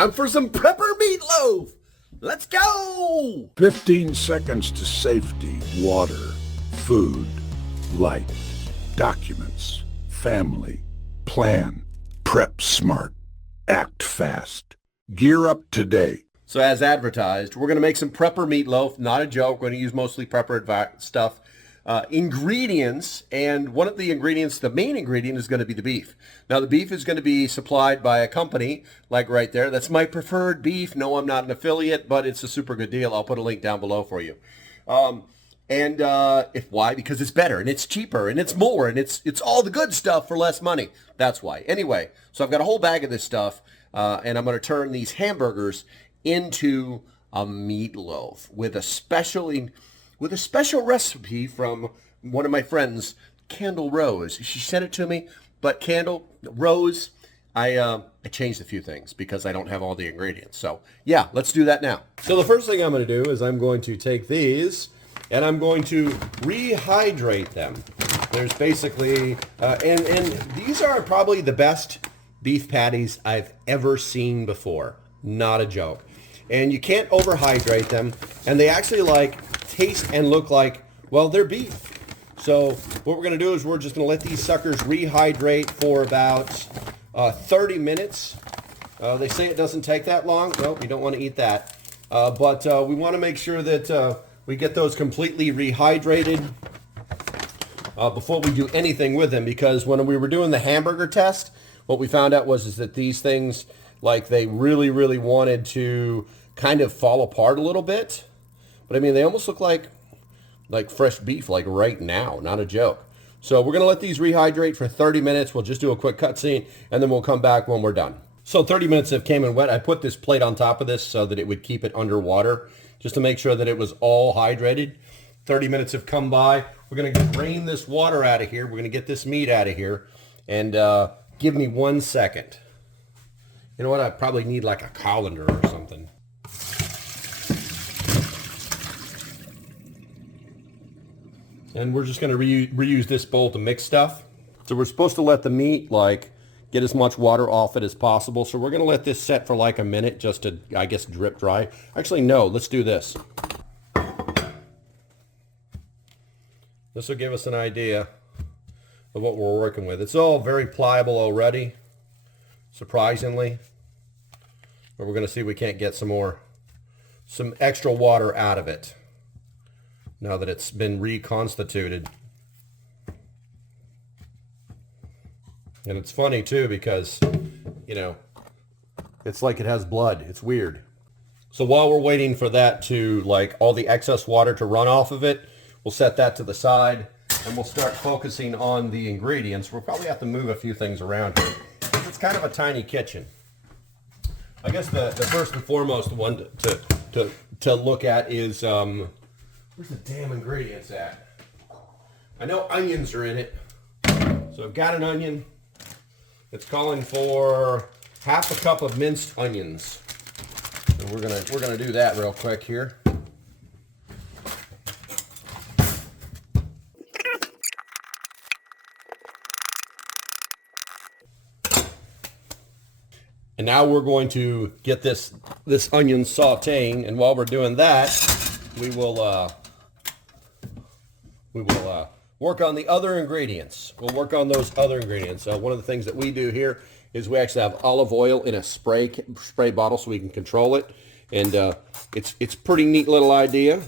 Time for some prepper meatloaf. Let's go! 15 seconds to safety, water, food, light, documents, family, plan, prep smart, act fast, gear up today. So as advertised, we're going to make some prepper meatloaf. Not a joke. We're going to use mostly prepper stuff. Ingredients, and one of the ingredients, the main ingredient, is going to be the beef. Now, the beef is going to be supplied by a company, like right there. That's my preferred beef. No, I'm not an affiliate, but it's a super good deal. I'll put a link down below for you. Why? Because it's better, and it's cheaper, and it's more, and it's all the good stuff for less money. That's why. Anyway, so I've got a whole bag of this stuff, and I'm going to turn these hamburgers into a meatloaf with a special recipe from one of my friends, Candle Rose. She sent it to me, but Candle Rose, I changed a few things because I don't have all the ingredients. So yeah, let's do that now. So the first thing I'm going to do is I'm going to take these and I'm going to rehydrate them. There's basically, and these are probably the best beef patties I've ever seen before. Not a joke. And you can't overhydrate them, and they actually taste and look like, well, they're beef. So what we're going to do is we're just going to let these suckers rehydrate for about 30 minutes. They say it doesn't take that long. Nope, you don't want to eat that. But we want to make sure that we get those completely rehydrated before we do anything with them, because when we were doing the hamburger test, what we found out was that these things, they really, really wanted to kind of fall apart a little bit. But I mean, they almost look like fresh beef, right now, not a joke. So we're going to let these rehydrate for 30 minutes. We'll just do a quick cutscene, and then we'll come back when we're done. So 30 minutes have came and went. I put this plate on top of this so that it would keep it underwater, just to make sure that it was all hydrated. 30 minutes have come by. We're going to drain this water out of here. We're going to get this meat out of here. And give me 1 second. You know what? I probably need a colander or something. And we're just going to reuse this bowl to mix stuff. So we're supposed to let the meat get as much water off it as possible. So we're going to let this set for a minute just to, I guess, drip dry. Actually, no, let's do this. This will give us an idea of what we're working with. It's all very pliable already, surprisingly. But we're going to see if we can't get some extra water out of it now that it's been reconstituted. And it's funny too because, it's like it has blood. It's weird. So while we're waiting for that to, all the excess water to run off of it, we'll set that to the side and we'll start focusing on the ingredients. We'll probably have to move a few things around here. It's kind of a tiny kitchen. I guess the first and foremost one to look at is, where's the damn ingredients at? I know onions are in it. So I've got an onion. It's calling for half a cup of minced onions. And we're gonna do that real quick here. And now we're going to get this onion sauteing, and while we're doing that, we will work on the other ingredients. We'll work on those other ingredients. One of the things that we do here is we actually have olive oil in a spray bottle so we can control it, and it's pretty neat little idea.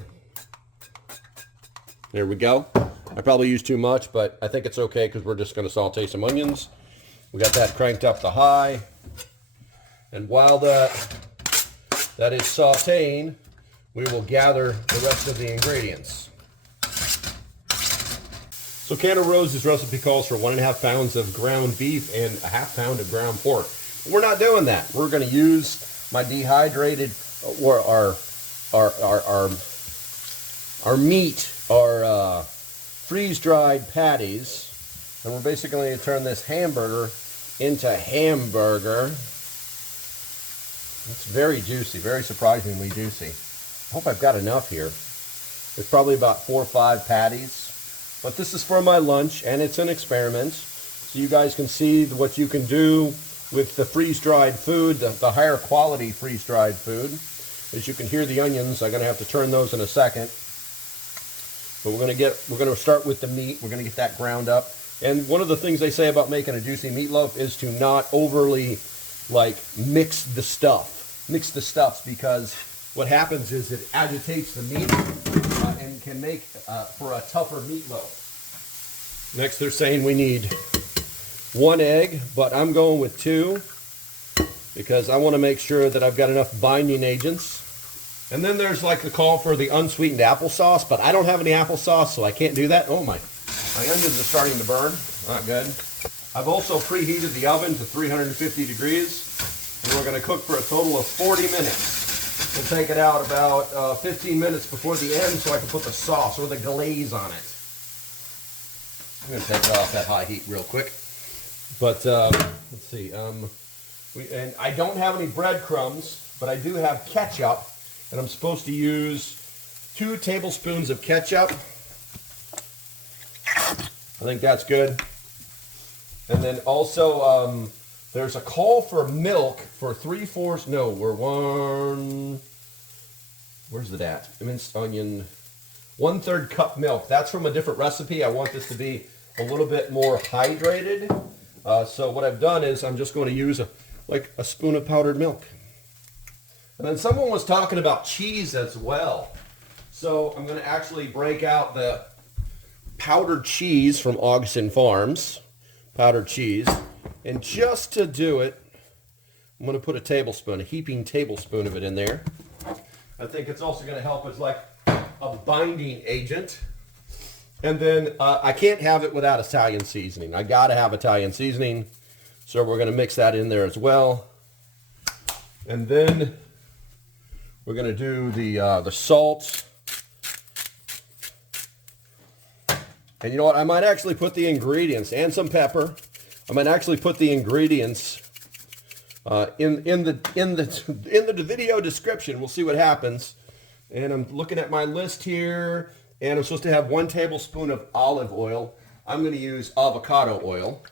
There we go. I probably used too much, but I think it's okay because we're just going to saute some onions. We got that cranked up to high. And while that is sauteing, we will gather the rest of the ingredients. So Candle Rose's recipe calls for 1.5 pounds of ground beef and a half pound of ground pork. We're not doing that. We're going to use my dehydrated, or our meat, our freeze-dried patties, and we're basically going to turn this hamburger into hamburger. It's very juicy, very surprisingly juicy. I hope I've got enough here. There's probably about 4 or 5 patties. But this is for my lunch, and it's an experiment. So you guys can see what you can do with the freeze-dried food, the higher quality freeze-dried food. As you can hear the onions, I'm going to have to turn those in a second. But we're going to start with the meat. We're going to get that ground up. And one of the things they say about making a juicy meatloaf is to not overly mix the stuffs, because what happens is it agitates the meat and can make for a tougher meatloaf. Next, they're saying we need 1 egg, but I'm going with 2 because I want to make sure that I've got enough binding agents. And then there's the call for the unsweetened applesauce, but I don't have any applesauce, so I can't do that. Oh, my onions are starting to burn. Not good. I've also preheated the oven to 350 degrees, and we're going to cook for a total of 40 minutes. We'll take it out about 15 minutes before the end so I can put the sauce or the glaze on it. I'm going to take it off that high heat real quick. But let's see. And I don't have any breadcrumbs, but I do have ketchup, and I'm supposed to use 2 tablespoons of ketchup. I think that's good. And then also, there's a call for milk for 3/4. No, we're 1. Where's it at? Minced onion. 1/3 cup milk. That's from a different recipe. I want this to be a little bit more hydrated. So what I've done is I'm just going to use a spoon of powdered milk. And then someone was talking about cheese as well. So I'm going to actually break out the powdered cheese from Augustin Farms. Powdered cheese. And just to do it, I'm going to put a heaping tablespoon of it in there. I think it's also going to help as a binding agent. And then I can't have it without Italian seasoning. I got to have Italian seasoning. So we're going to mix that in there as well. And then we're going to do the salt. And you know what? I might actually put the ingredients and some pepper. I might actually put the ingredients in the video description. We'll see what happens. And I'm looking at my list here, and I'm supposed to have 1 tablespoon of olive oil. I'm going to use avocado oil.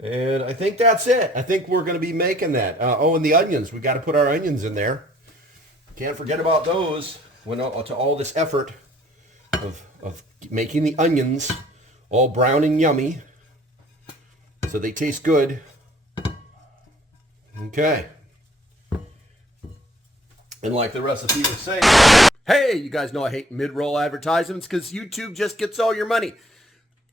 And I think that's it. I think we're going to be making that. Oh, and the onions. We got to put our onions in there. Can't forget about those to all this effort of making the onions all brown and yummy so they taste good. Okay. And like the recipe was saying, hey, you guys know I hate mid-roll advertisements because YouTube just gets all your money.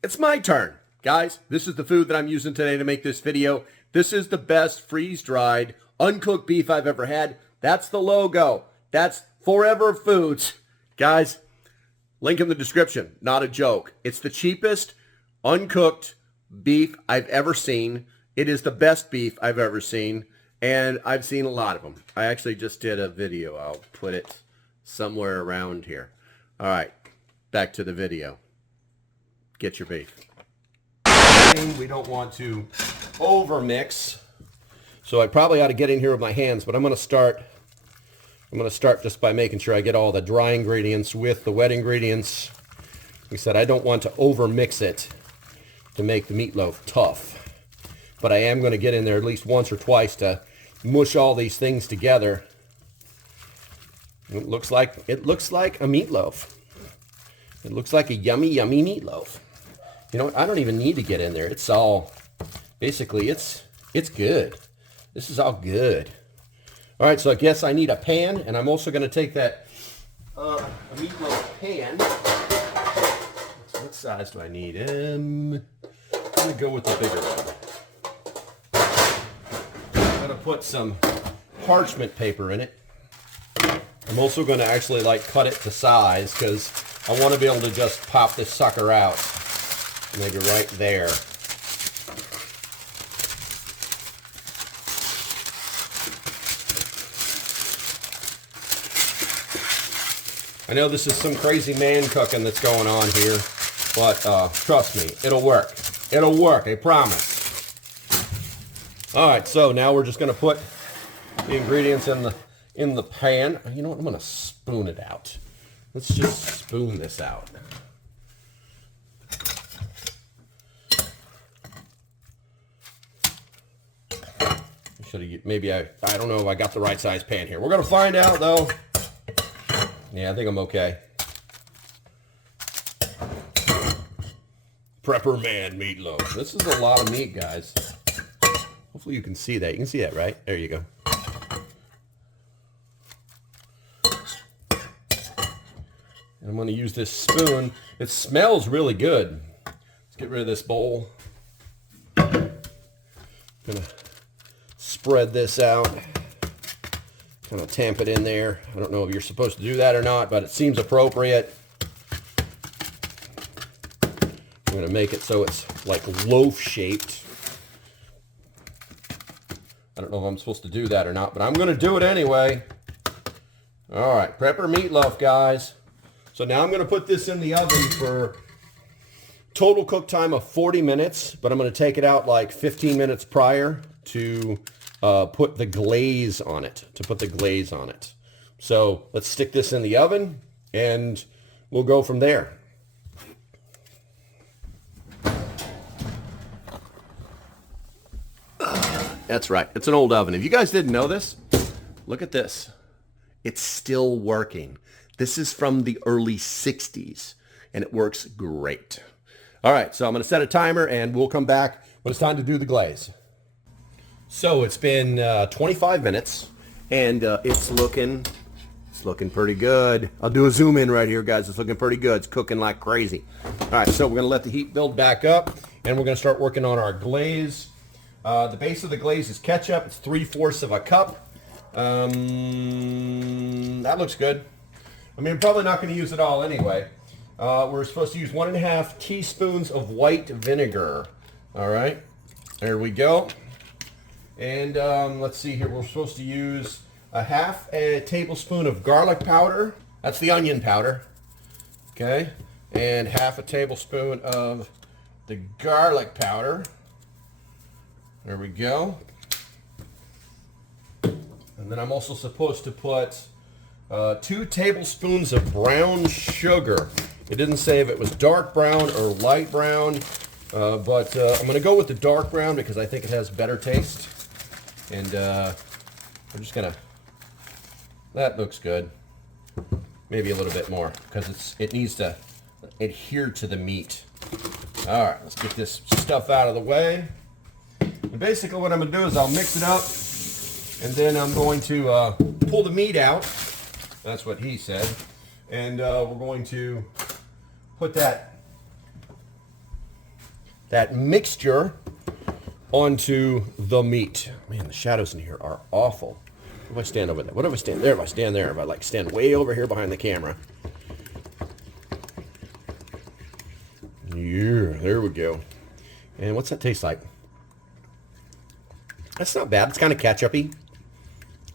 It's my turn. Guys, this is the food that I'm using today to make this video. This is the best freeze-dried, uncooked beef I've ever had. That's the logo. That's Forever Foods. Guys, link in the description. Not a joke. It's the cheapest uncooked beef I've ever seen. It is the best beef I've ever seen. And I've seen a lot of them. I actually just did a video. I'll put it somewhere around here. All right, back to the video. Get your beef. We don't want to overmix. So I probably ought to get in here with my hands, but I'm going to start just by making sure I get all the dry ingredients with the wet ingredients. Like I said, I don't want to overmix it to make the meatloaf tough. But I am going to get in there at least once or twice to mush all these things together. It looks like a meatloaf. It looks like a yummy, yummy meatloaf. You know what? I don't even need to get in there. It's all, basically, it's good. This is all good. All right, so I guess I need a pan, and I'm also going to take that meatloaf pan. What size do I need? I'm going to go with the bigger one. I'm going to put some parchment paper in it. I'm also going to actually cut it to size because I want to be able to just pop this sucker out. Maybe right there. I know this is some crazy man cooking that's going on here, but trust me, it'll work. It'll work, I promise. All right, so now we're just going to put the ingredients in the pan. You know what? I'm going to spoon it out. Let's just spoon this out. maybe I don't know if I got the right size pan here. We're going to find out, though. Yeah, I think I'm okay. Prepper Man Meatloaf. This is a lot of meat, guys. Hopefully you can see that. You can see that, right? There you go. And I'm going to use this spoon. It smells really good. Let's get rid of this bowl. Gonna spread this out, kind of tamp it in there. I don't know if you're supposed to do that or not, but it seems appropriate. I'm gonna make it so it's like loaf shaped. I don't know if I'm supposed to do that or not, but I'm gonna do it anyway. All right, prepper meatloaf, guys. So now I'm gonna put this in the oven for total cook time of 40 minutes, but I'm going to take it out like 15 minutes prior to put the glaze on it, So let's stick this in the oven and we'll go from there. That's right. It's an old oven. If you guys didn't know this, look at this. It's still working. This is from the early 60s and it works great. All right, so I'm going to set a timer and we'll come back when it's time to do the glaze. So it's been 25 minutes and it's looking pretty good. I'll do a zoom in right here, guys. It's looking pretty good. It's cooking like crazy. All right, so we're going to let the heat build back up and we're going to start working on our glaze. The base of the glaze is ketchup. It's 3/4 of a cup. That looks good. I mean, I'm probably not going to use it all anyway. We're supposed to use 1.5 teaspoons of white vinegar. All right, there we go. And let's see here. We're supposed to use a 1/2 tablespoon of garlic powder. That's the onion powder. Okay, and 1/2 tablespoon of the garlic powder. There we go. And then I'm also supposed to put 2 tablespoons of brown sugar. It didn't say if it was dark brown or light brown, but I'm going to go with the dark brown because I think it has better taste. And I'm just going to, that looks good. Maybe a little bit more because it needs to adhere to the meat. All right, let's get this stuff out of the way. And basically what I'm going to do is I'll mix it up and then I'm going to pull the meat out. That's what he said. And we're going to put that mixture onto the meat. Man, the shadows in here are awful. If I stand over there, what if I stand there? If I stand there, if I like stand way over here behind the camera. Yeah, there we go. And what's that taste like? That's not bad. It's kind of ketchup-y,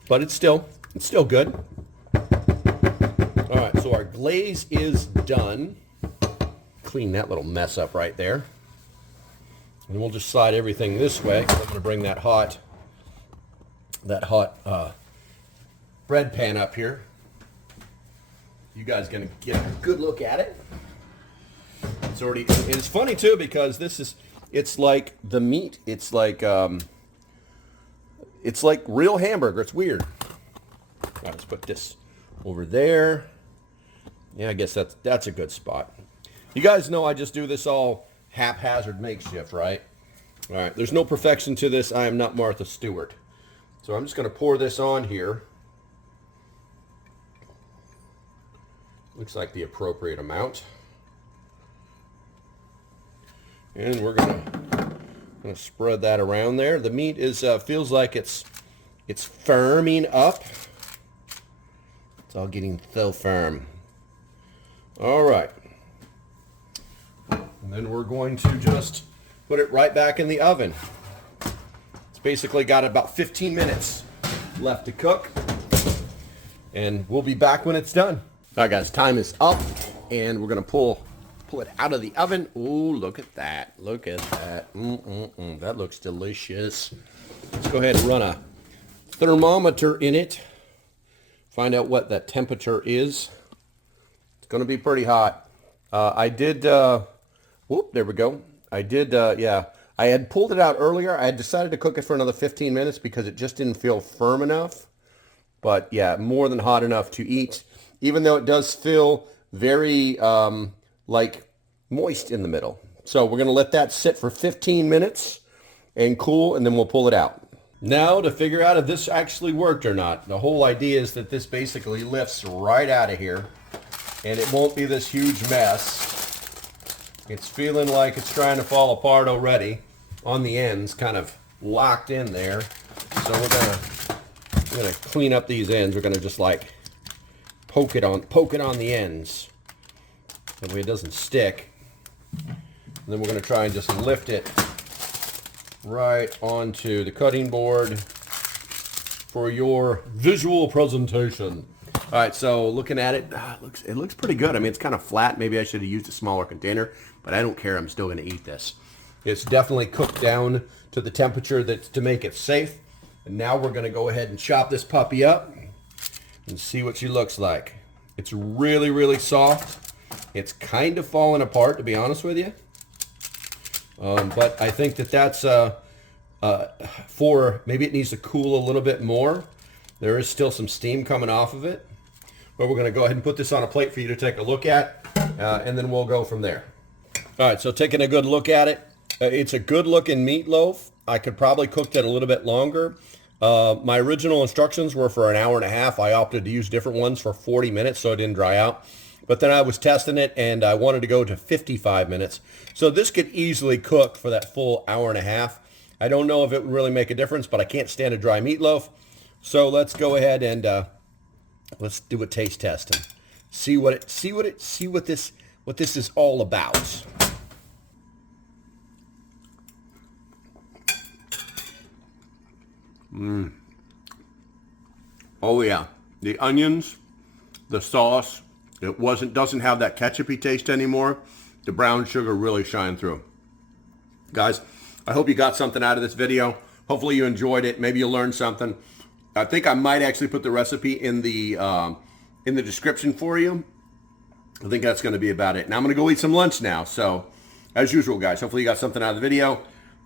but it's still good. All right, so our glaze is done. Clean that little mess up right there. And we'll just slide everything this way. I'm going to bring that hot bread pan up here. You guys going to get a good look at it. It's already. It's funny too because it's like the meat. It's like real hamburger. It's weird. All right, let's put this over there. Yeah, I guess that's a good spot. You guys know I just do this all haphazard makeshift, right? All right, there's no perfection to this. I am not Martha Stewart. So I'm just going to pour this on here. Looks like the appropriate amount. And we're going to spread that around there. The meat is feels like it's firming up. It's all getting so firm. All right. And then we're going to just put it right back in the oven. It's basically got about 15 minutes left to cook. And we'll be back when it's done. All right, guys, time is up. And we're going to pull it out of the oven. Ooh, look at that. Look at that. That looks delicious. Let's go ahead and run a thermometer in it. Find out what that temperature is. It's going to be pretty hot. I did, there we go. I I had pulled it out earlier. I had decided to cook it for another 15 minutes because it just didn't feel firm enough. But yeah, more than hot enough to eat, even though it does feel very like moist in the middle. So we're going to let that sit for 15 minutes and cool, and then we'll pull it out. Now to figure out if this actually worked or not. The whole idea is that this basically lifts right out of here, and it won't be this huge mess. It's feeling like it's trying to fall apart already on the ends, kind of locked in there. So we're gonna clean up these ends. We're gonna just like poke it on the ends, that way it doesn't stick. And then we're gonna try and just lift it right onto the cutting board for your visual presentation. All right, so looking at it, it looks pretty good. I mean, it's kind of flat. Maybe I should have used a smaller container, but I don't care. I'm still going to eat this. It's definitely cooked down to the temperature that's to make it safe. And now we're going to go ahead and chop this puppy up and see what she looks like. It's really, really soft. It's kind of falling apart, to be honest with you. But I think that that's for maybe it needs to cool a little bit more. There is still some steam coming off of it. But we're going to go ahead and put this on a plate for you to take a look at, and then we'll go from there. All right, so taking a good look at it. It's a good-looking meatloaf. I could probably cook that a little bit longer. My original instructions were for an hour and a half. I opted to use different ones for 40 minutes so it didn't dry out. But then I was testing it, and I wanted to go to 55 minutes. So this could easily cook for that full hour and a half. I don't know if it would really make a difference, but I can't stand a dry meatloaf. So let's go ahead and let's do a taste test and see what this is all about. Oh yeah, the onions, the sauce, doesn't have that ketchupy taste anymore. The brown sugar really shined through. Guys, I hope you got something out of this video. Hopefully you enjoyed it. Maybe you learned something. I think I might actually put the recipe in the description for you. I think that's going to be about it. Now I'm going to go eat some lunch now. So, as usual, guys, hopefully you got something out of the video.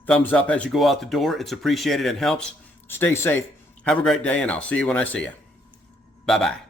Thumbs up as you go out the door. It's appreciated and helps. Stay safe. Have a great day, and I'll see you when I see you. Bye-bye.